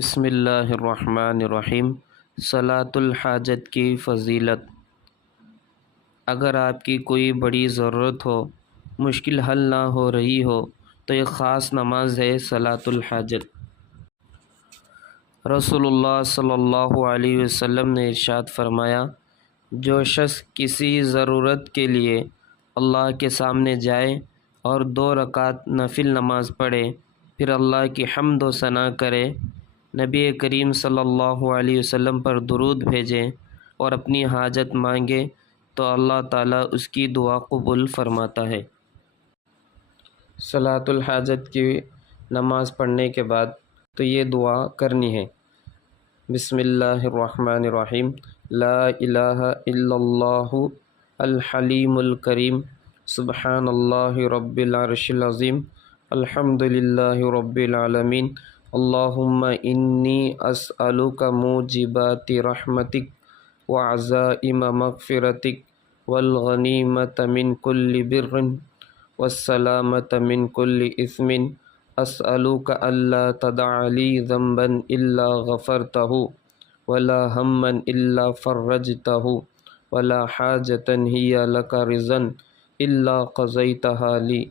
بسم اللہ الرحمن الرحیم۔ صلاۃ الحاجت کی فضیلت۔ اگر آپ کی کوئی بڑی ضرورت ہو، مشکل حل نہ ہو رہی ہو، تو ایک خاص نماز ہے صلاۃ الحاجت۔ رسول اللہ صلی اللہ علیہ وسلم نے ارشاد فرمایا، جو شخص کسی ضرورت کے لیے اللہ کے سامنے جائے اور 2 رکعت نفل نماز پڑھے، پھر اللہ کی حمد و ثنا کرے، نبی کریم صلی اللہ علیہ وسلم پر درود بھیجے اور اپنی حاجت مانگے تو اللہ تعالیٰ اس کی دعا قبول فرماتا ہے۔ صلاۃ الحاجت کی نماز پڑھنے کے بعد تو یہ دعا کرنی ہے۔ بسم اللہ الرحمن الرحیم۔ لا الہ الا اللہ الحلیم الکریم، سبحان اللہ رب العرش العظیم، الحمد للہ رب العالمین، اللہم انی اسألک موجبات رحمتک وعزائم مغفرتک والغنیمۃ من کل بر والسلامۃ من کل اثم، اسألک الا تدع لی ذنبا الا غفرتہ ولا ہما الا فرجتہ ولا حاجۃ ہی لک رضا الا قضیتہا لی۔